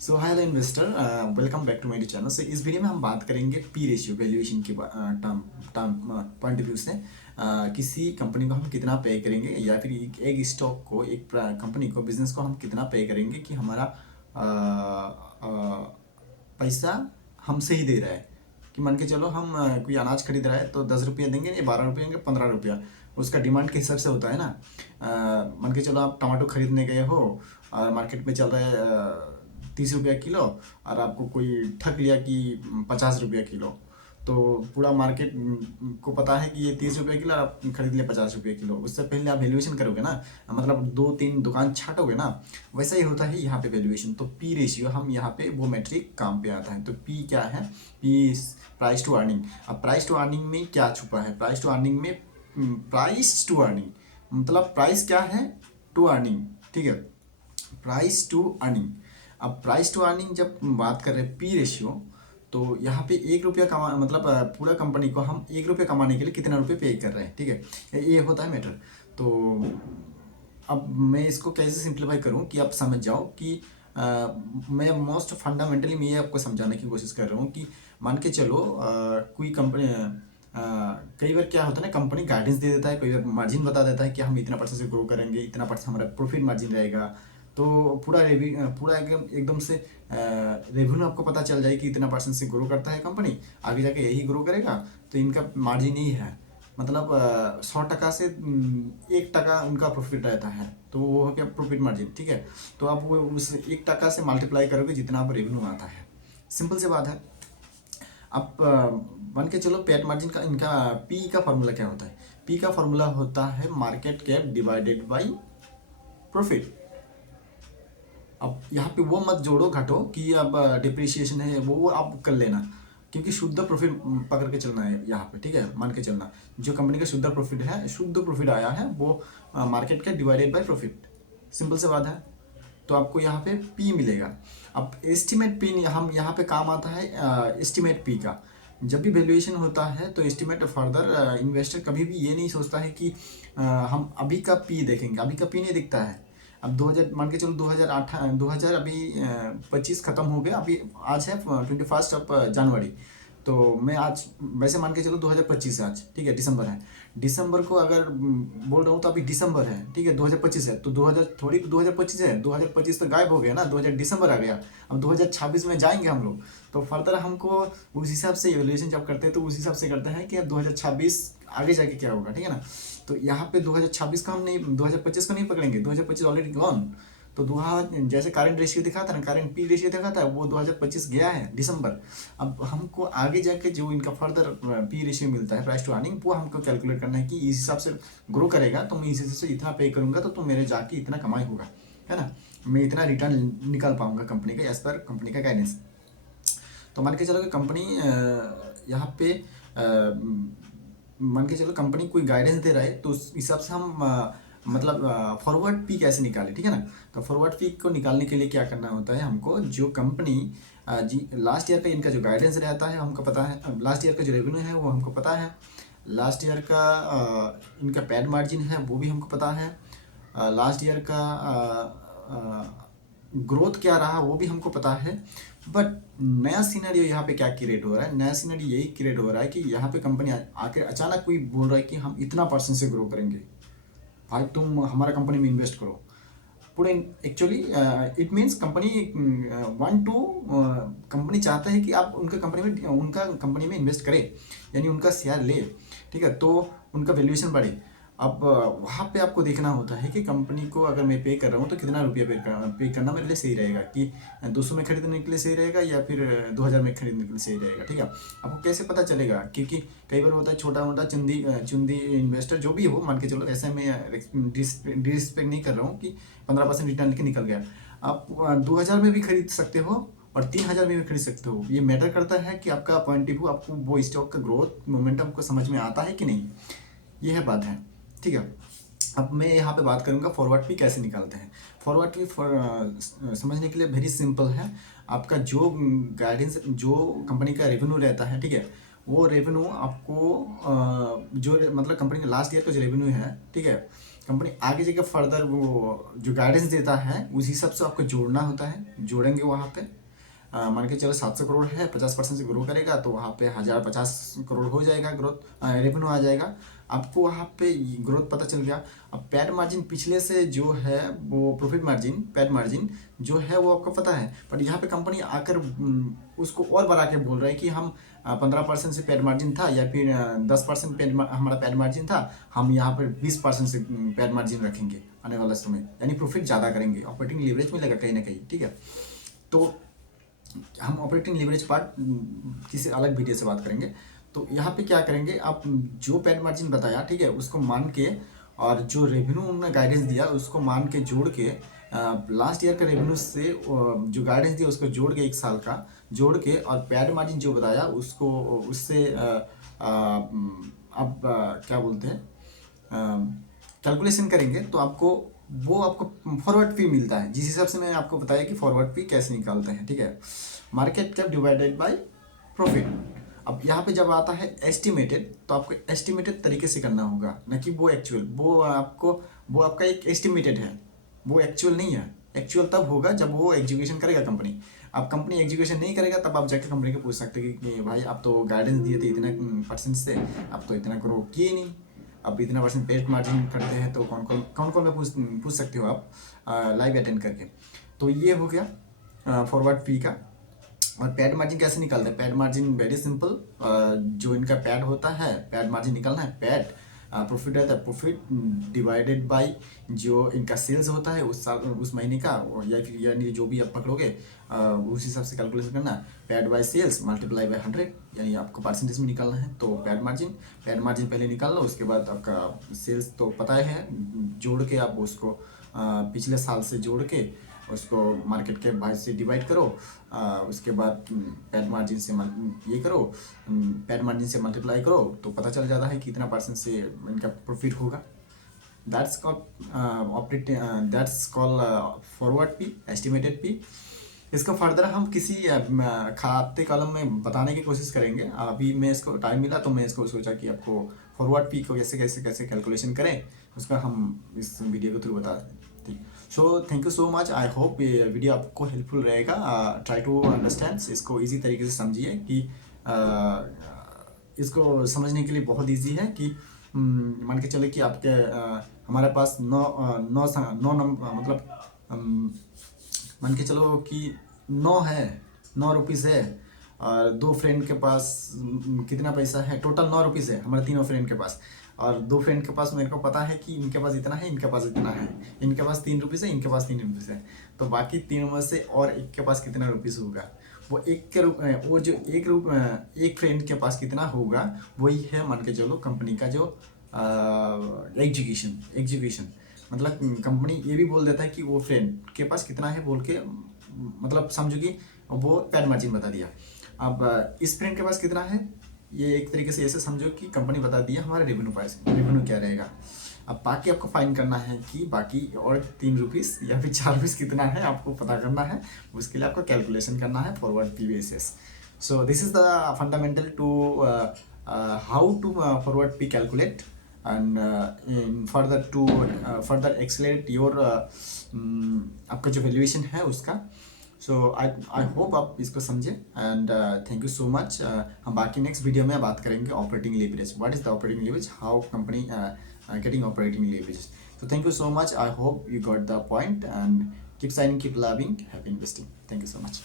So hi hello investor, welcome back to my channel. So इस video में हम बात करेंगे पी रेशियो वैल्यूएशन की term term point of view से। किसी कंपनी को हम कितना पे करेंगे या फिर एक स्टॉक को, एक कंपनी को, बिजनेस को हम कितना पे करेंगे कि हमारा पैसा हमसे ही दे रहा है। कि मान के चलो हम कोई अनाज खरीद रहा है तो 10 रुपया देंगे या 12 रुपया देंगे, 15 रुपया। उसका डिमांड के हिसाब से होता है ना। मान के चलो आप टमाटो खरीदने गए हो और मार्केट में चल रहा है 30 रुपया किलो, और आपको कोई ठग लिया कि 50 रुपया किलो। तो पूरा मार्केट को पता है कि ये 30 रुपया किलो और आप खरीद लिया 50 रुपया किलो। उससे पहले आप वैल्यूएशन करोगे ना, मतलब 2-3 दुकान छाटोगे ना। वैसा ही होता है यहाँ पे वैल्यूएशन। तो पी रेशियो हम यहाँ पे वो मेट्रिक काम पे आता है। तो पी क्या है? P price to earning. अब प्राइस टू अर्निंग में क्या छुपा है? प्राइस टू अर्निंग में प्राइस टू अर्निंग मतलब प्राइस क्या है? टू अर्निंग, ठीक है। Price to earning. अब प्राइस टू अर्निंग जब बात कर रहे हैं पी रेशियो, तो यहाँ पे 1 रुपया कमा मतलब पूरा कंपनी को हम 1 रुपया कमाने के लिए कितना रुपये पे कर रहे हैं, ठीक है। ये होता है मैटर। तो अब मैं इसको कैसे सिंप्लीफाई करूँ कि आप समझ जाओ कि मैं मोस्ट फंडामेंटली मैं ये आपको समझाने की कोशिश कर रहा हूँ कि मान के चलो कोई कंपनी कई बार क्या होता है ना, कंपनी गाइडेंस दे देता है, कई बार मार्जिन बता देता है कि हम इतना परसेंट से ग्रो करेंगे, इतना परसेंट हमारा प्रॉफिट मार्जिन रहेगा। तो पूरा एकदम एकदम से रेवेन्यू आपको पता चल जाए कि इतना परसेंट से ग्रो करता है कंपनी, आगे जाके यही ग्रो करेगा। तो इनका मार्जिन यही है, मतलब 100 टका से 1 टका उनका प्रॉफिट रहता है। तो वो हो गया प्रॉफिट मार्जिन, ठीक है। तो आप वो उस 1 टका से मल्टीप्लाई करोगे जितना आप रेवेन्यू आता है। सिंपल सी बात है। अब मान के चलो पेट मार्जिन का, इनका पी का फॉर्मूला क्या होता है? पी का फॉर्मूला होता है market cap divided by profit. अब यहाँ पे वो मत जोड़ो घटो कि अब डिप्रिसिएशन है, वो आप कर लेना, क्योंकि शुद्ध प्रॉफिट पकड़ के चलना है यहाँ पे, ठीक है। मान के चलना जो कंपनी का शुद्ध प्रॉफिट है, शुद्ध प्रॉफिट आया है वो मार्केट का डिवाइडेड बाय प्रॉफिट। सिंपल सी बात है। तो आपको यहाँ पे पी मिलेगा। अब एस्टिमेट पी हम यहाँ पे काम आता है एस्टिमेट पी का। जब भी वैल्यूएशन होता है तो एस्टिमेट फर्दर इन्वेस्टर कभी भी ये नहीं सोचता है कि हम अभी का पी देखेंगे। अभी का पी नहीं दिखता है। अब 2000 मान के चलो 2008 2000 अभी 25 खत्म हो गया, अभी आज है 21 ऑफ जनवरी। तो मैं आज वैसे मान के चलो 2025 है आज, ठीक है, दिसंबर है। दिसंबर को अगर बोल रहा हूँ तो अभी दिसंबर है, ठीक है, 2025 है। तो 2000 थोड़ी 2025 है, 2025 तो गायब हो गया ना, 2000 दिसंबर आ गया। अब 2026 में जाएंगे हम लोग। तो फर्दर हमको उस हिसाब से इवैल्यूएशन जब करते हैं तो उस हिसाब से करते हैं कि अब 2026 आगे जाके क्या होगा, ठीक है ना। तो यहाँ पे 2026 का हम नहीं, 2025 को नहीं पकड़ेंगे, 2025 ऑलरेडी गॉन। तो जैसे करंट रेशियो दिखा था ना, करंट पी रेशियो दिखा था, वो 2025 गया है दिसंबर। अब हमको आगे जाके जो इनका फर्दर पी रेशियो मिलता है प्राइस टू अर्निंग, वो हमको कैलकुलेट करना है कि इस हिसाब से ग्रो करेगा तो मैं इस हिसाब से इतना पे करूंगा तो मेरे जाके इतना कमाई होगा, है ना। मैं इतना रिटर्न निकाल पाऊंगा कंपनी का एज पर कंपनी का गाइडेंस। तो मान के चलो कि कंपनी यहाँ पे मान के चलो कंपनी कोई गाइडेंस दे रहा है, तो उस हिसाब से हम मतलब फॉरवर्ड पी कैसे निकालें, ठीक है ना। तो फॉरवर्ड पी को निकालने के लिए क्या करना होता है हमको, जो कंपनी जी लास्ट ईयर का इनका जो गाइडेंस रहता है हमको पता है, लास्ट ईयर का जो रेवेन्यू है वो हमको पता है, लास्ट ईयर का इनका पैड मार्जिन है वो भी हमको पता है, लास्ट ईयर का ग्रोथ क्या रहा वो भी हमको पता है। बट नया सिनेरियो यहाँ पे क्या क्रिएट हो रहा है? नया सिनेरियो यही क्रिएट हो रहा है कि यहाँ पे कंपनी आके अचानक कोई बोल रहा है कि हम इतना परसेंट से ग्रो करेंगे, भाई तुम हमारा कंपनी में इन्वेस्ट करो। पूरे actually it means company one two company चाहता है कि आप उनका कंपनी में इन्वेस्ट करें, यानी उनका शेयर ले, ठीक है, तो उनका वैल्यूएशन बढ़े। अब वहाँ पे आपको देखना होता है कि कंपनी को अगर मैं पे कर रहा हूँ तो कितना रुपया पे करना मेरे लिए सही रहेगा, कि 200 में खरीदने के लिए सही रहेगा या फिर 2000 में खरीदने के लिए सही रहेगा, ठीक है। आपको कैसे पता चलेगा? क्योंकि कई बार होता है छोटा मोटा चुंदी इन्वेस्टर जो भी हो, मान के चलो, ऐसे मैं डिसरिस्पेक्ट नहीं कर रहा हूँ कि 15% रिटर्न लेके निकल गया। आप 2000 में भी खरीद सकते हो और 3000 में भी खरीद सकते हो। ये मैटर करता है कि आपका पॉइंट ऑफ व्यू, आपको वो स्टॉक का ग्रोथ मोमेंटम को समझ में आता है कि नहीं, ये है बात है, ठीक है। अब मैं यहाँ पे बात करूँगा फॉरवर्ड पी कैसे निकालते हैं। फॉरवर्ड पी समझने के लिए वेरी सिंपल है। आपका जो गाइडेंस, जो कंपनी का रेवेन्यू रहता है, ठीक है, वो रेवेन्यू आपको जो मतलब कंपनी का लास्ट ईयर का जो रेवेन्यू है, ठीक है, कंपनी आगे जाके फर्दर वो जो गाइडेंस देता है उस हिसाब से आपको जोड़ना होता है, जोड़ेंगे वहाँ पे। मान के चलो 700 करोड़ है, 50% से ग्रो करेगा तो वहाँ पे 1050 करोड़ हो जाएगा ग्रोथ, रेवेन्यू आ जाएगा। आपको वहाँ पे ग्रोथ पता चल गया। अब पैड मार्जिन पिछले से जो है वो प्रॉफिट मार्जिन, पैड मार्जिन जो है वो आपको पता है, पर यहाँ पे कंपनी आकर उसको और बढ़ा के बोल रहे हैं कि हम 15% से पैड मार्जिन था या फिर 10% हमारा पैड मार्जिन था, हम यहाँ पर 20% से पैड मार्जिन रखेंगे आने वाला समय, यानी प्रॉफिट ज़्यादा करेंगे, ऑपरेटिंग लीवरेज मिलेगा कहीं ना कहीं। ठीक है, तो हम ऑपरेटिंग लीवरेज पार्ट किसी अलग वीडियो से बात करेंगे। तो यहाँ पे क्या करेंगे, आप जो पैड मार्जिन बताया, ठीक है, उसको मान के और जो रेवेन्यू उन्होंने गाइडेंस दिया उसको मान के जोड़ के लास्ट ईयर का रेवेन्यू से जो गाइडेंस दिया उसको जोड़ के 1 साल का जोड़ के और पैड मार्जिन जो बताया उसको उससे आप क्या बोलते हैं कैलकुलेशन करेंगे तो आपको वो आपको फॉरवर्ड फी मिलता है, जिस हिसाब से मैंने आपको बताया कि फॉरवर्ड फी कैसे निकालते हैं। ठीक है, market cap divided by profit. अब यहाँ पे जब आता है एस्टिमेटेड, तो आपको एस्टिमेटेड तरीके से करना होगा, न कि वो एक्चुअल। वो आपका एक एस्टिमेटेड है, वो एक्चुअल नहीं है। एक्चुअल तब होगा जब वो एग्जीक्यूशन करेगा कंपनी। अब कंपनी एग्जीक्यूशन नहीं करेगा तब आप जाकर कंपनी को पूछ सकते हैं कि भाई आप तो गाइडेंस दिए थे इतना % से, आप तो इतना ग्रो किए नहीं, अब इतना % पेड मार्जिन करते हैं, तो कौन कौन में पूछ सकते हो आप लाइव अटेंड करके। तो ये हो गया फॉरवर्ड फी का। और पैड मार्जिन कैसे निकालते हैं? पैड मार्जिन वेरी सिंपल, जो इनका पैड होता है, पैड मार्जिन निकालना है। पैड प्रॉफिट रहता है, प्रॉफिट डिवाइडेड बाय जो इनका सेल्स होता है उस साल उस महीने का, या फिर यानी जो भी आप पकड़ोगे उस हिसाब से कैलकुलेशन करना। PAT by sales multiply by 100, यानी आपको परसेंटेज में निकालना है। तो पैड मार्जिन पहले निकाल लो, उसके बाद आपका सेल्स तो पता है, जोड़ के आप उसको पिछले साल से जोड़ के उसको मार्केट के भाव से डिवाइड करो, उसके बाद पैड मार्जिन से ये करो, पैड मार्जिन से मल्टीप्लाई करो, तो पता चल जाता है कि इतना % से इनका प्रॉफिट होगा। That's called forward P, estimated P. इसको फर्दर हम किसी खाते कॉलम में बताने की कोशिश करेंगे। अभी मैं इसको टाइम मिला तो मैं इसको सोचा कि आपको फॉरवर्ड पी को कैसे कैलकुलेशन करें उसका हम इस वीडियो के थ्रू बता दें। ठीक, so thank you so much. I hope ये वीडियो आपको हेल्पफुल रहेगा। ट्राई टू अंडरस्टैंड, इसको इजी तरीके से समझिए कि इसको समझने के लिए बहुत इजी है कि मान के चले कि आपके हमारे पास 9 नंबर, मतलब मान के चलो कि 9 रुपीज़ है और 2 फ्रेंड के पास कितना पैसा है, टोटल 9 रुपीज़ है हमारे तीनों फ्रेंड के पास, और 2 फ्रेंड के पास मेरे को पता है कि इनके पास इतना है, इनके पास इतना है, इनके पास 3 रुपीज़ है, इनके पास 3 रुपीज़ है, तो बाकी 3 में से और एक के पास कितना रुपीज़ होगा, वो वो जो एक फ्रेंड के पास कितना होगा वही है मान के चलो कंपनी का जो एग्जीक्यूशन। मतलब कंपनी ये भी बोल देता है कि वो फ्रेंड के पास कितना है बोल के, मतलब समझो कि वो पैड मार्जिन बता दिया। अब इस फ्रेंड के पास कितना है, ये एक तरीके से ऐसे समझो कि कंपनी बता दिया हमारा रेवेन्यू क्या रहेगा। अब बाकी आपको फाइंड करना है कि बाकी और 3 रुपीज़ या फिर 4 रुपीज़ कितना है आपको पता करना है। उसके लिए आपको कैलकुलेशन करना है forward P basis. So this is the fundamental to how to forward P calculate and in further accelerate your आपका जो वैल्यूएशन है उसका। सो आई होप आप इसको समझे and thank you so much. हम बाकी नेक्स्ट वीडियो में बात करेंगे operating leverage, what is the operating leverage, how company getting operating leverage. So thank you so much. I hope you got the point and keep signing, keep loving, happy investing. Thank you so much.